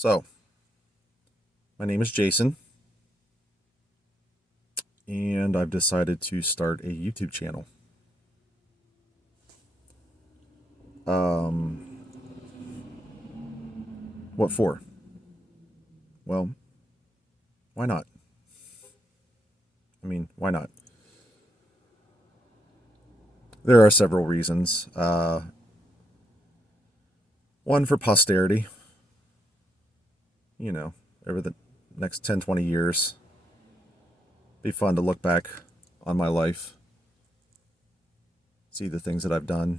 So, my name is Jason, and I've decided to start a YouTube channel. Um, what for? Well, why not? Why not? There are several reasons. One, for posterity. You know, over the next 10, 20 years. Be fun to look back on my life, see the things that I've done.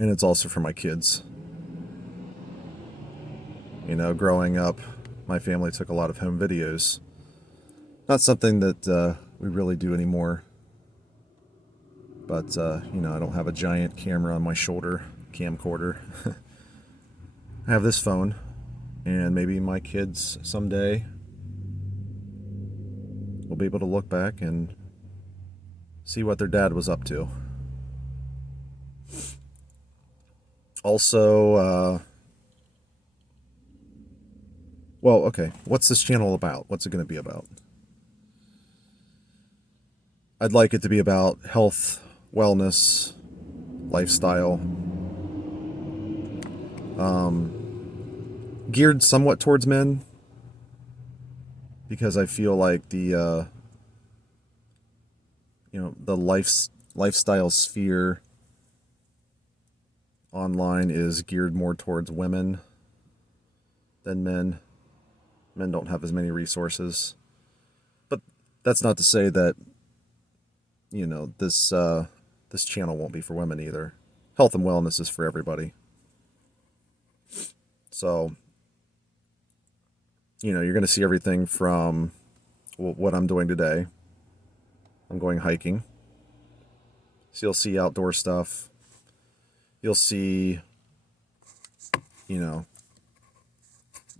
And it's also for my kids. Growing up, my family took a lot of home videos. Not something that we really do anymore. But, I don't have a giant camera on my shoulder, camcorder. I have this phone, and maybe my kids someday will be able to look back and see what their dad was up to. Also, well, okay, what's this channel about? What's it going to be about? I'd like it to be about health, wellness, lifestyle, geared somewhat towards men, because I feel like the lifestyle sphere online is geared more towards women than men. Men don't have as many resources, but that's not to say that this channel won't be for women either. Health and wellness is for everybody. So, you're going to see everything from what I'm doing today. I'm going hiking. So you'll see outdoor stuff. You'll see,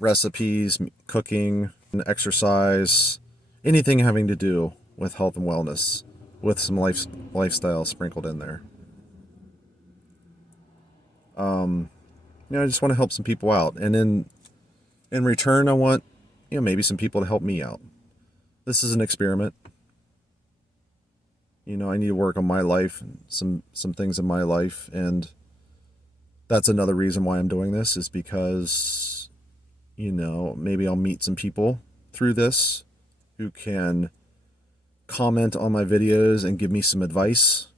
recipes, cooking, exercise, anything having to do with health and wellness, with some lifestyle sprinkled in there. I just want to help some people out, and in return, I want maybe some people to help me out. This is an experiment. I need to work on my life, some things in my life, and that's another reason why I'm doing this, is because maybe I'll meet some people through this who can comment on my videos and give me some advice.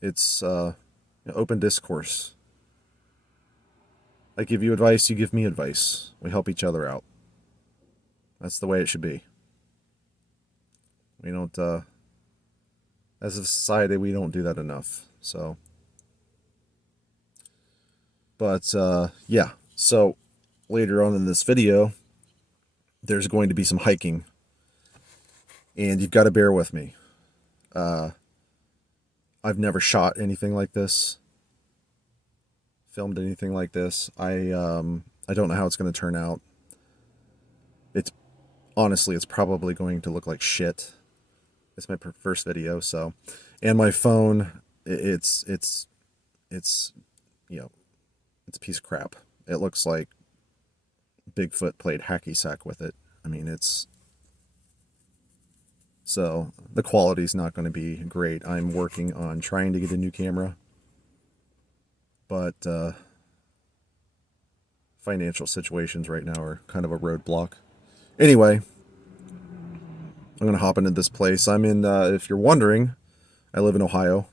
It's open discourse. I give you advice, you give me advice. We help each other out. That's the way it should be. We don't, as a society, we don't do that enough. So, but yeah. So later on in this video, there's going to be some hiking, and you've got to bear with me. I've never shot anything like this, filmed anything like this. I don't know how it's going to turn out. Honestly, it's probably going to look like shit. It's my first video, so, and my phone, it's it's a piece of crap. It looks like Bigfoot played hacky sack with it. So the quality's not going to be great. I'm working on trying to get a new camera, but financial situations right now are kind of a roadblock. Anyway, I'm going to hop into this place. I'm in, if you're wondering, I live in Ohio.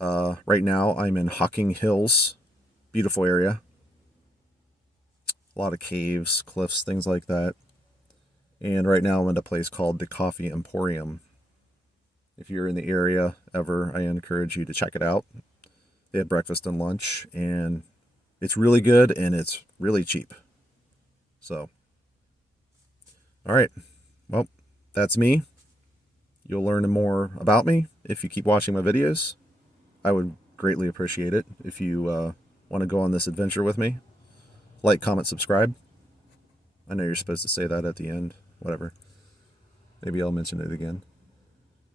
Right now I'm in Hocking Hills. Beautiful area. A lot of caves, cliffs, things like that. And right now I'm at a place called the Coffee Emporium. If you're in the area ever, I encourage you to check it out. They have breakfast and lunch, and it's really good, and it's really cheap. So, all right. Well, that's me. You'll learn more about me if you keep watching my videos. I would greatly appreciate it if you want to go on this adventure with me. Like, comment, subscribe. I know you're supposed to say that at the end. Whatever. Maybe I'll mention it again.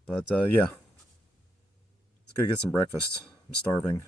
But yeah. Let's go get some breakfast. I'm starving.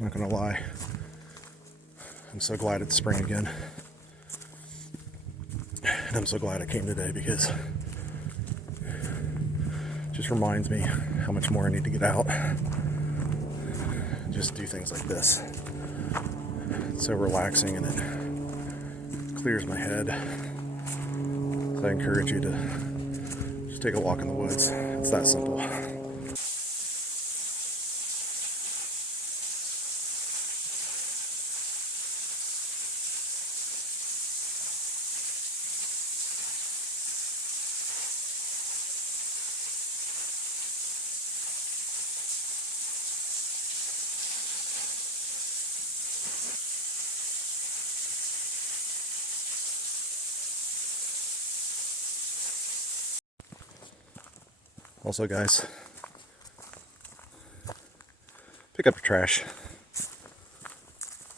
Not gonna lie. I'm so glad it's spring again. And I'm so glad I came today because it just reminds me how much more I need to get out. Just do things like this. It's so relaxing and it clears my head. So I encourage you to just take a walk in the woods. It's that simple. Also, guys, pick up your trash.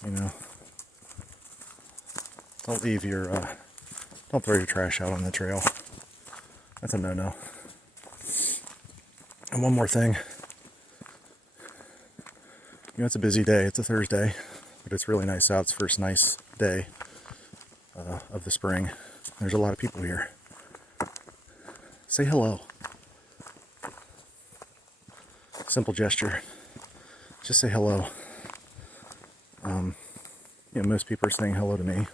You know, don't leave your, don't throw your trash out on the trail. That's a no-no. And one more thing. You know, it's a busy day. It's a Thursday, but it's really nice out. It's the first nice day of the spring. There's a lot of people here. Say hello. Simple gesture. Just say hello. You know, most people are saying hello to me.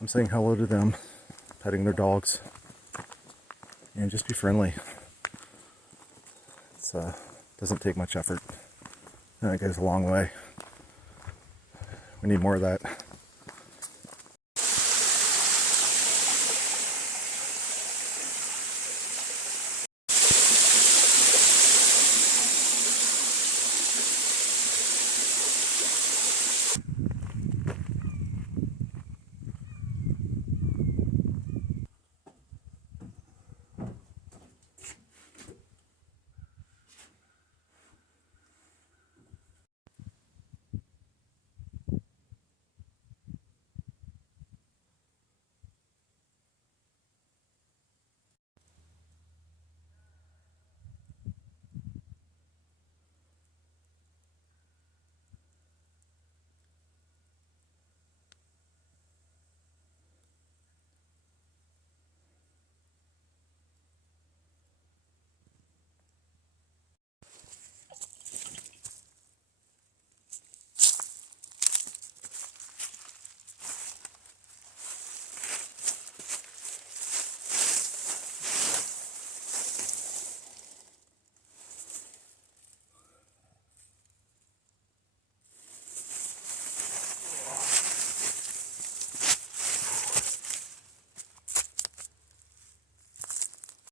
I'm saying hello to them, petting their dogs. And just be friendly. It doesn't take much effort. And it goes a long way. We need more of that.